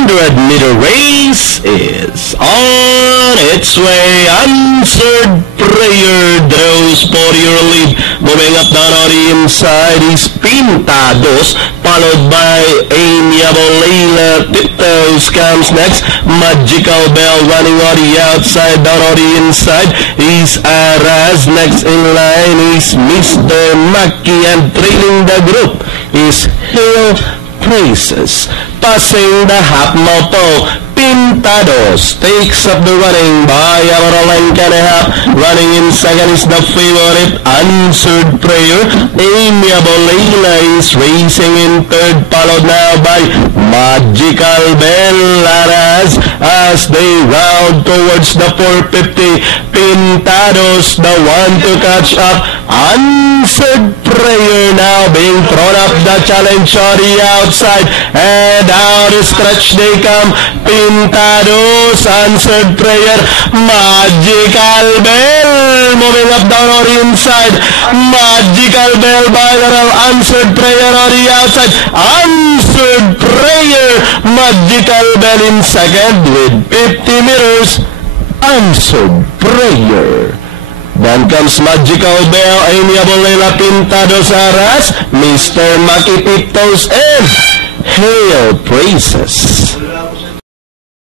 100-meter race is on its way. Answered prayer draws for your lead. Moving up down on the inside is Pintados, followed by Amiable Leila. Tiptoes comes next. Magical Bell running on the outside. Down on the inside is Aras. Next in line is Mr. Maki, and trailing the group is Hail Praises. Passing the half moto, Pintados takes up the running by about a length and a half. Running in second is the favorite, Answered Prayer. Amiable Leila is racing in third, followed now by Magical Bellaras as they round towards the 450. Pintados, the one to catch up. Answered Prayer now being thrown up the challenge on the outside, and out the stretch they come. Pintados, Answered Prayer, Magical Bell moving up down on the inside. Magical Bell bilateral, Answered Prayer on the outside. Answered Prayer, Magical Bell in second with 50 meters. Answered Prayer. Then comes Magical Bell, Amiable Leila, Pintados, Aras, Mr. Maki, Tiptoes, and Hail Praises.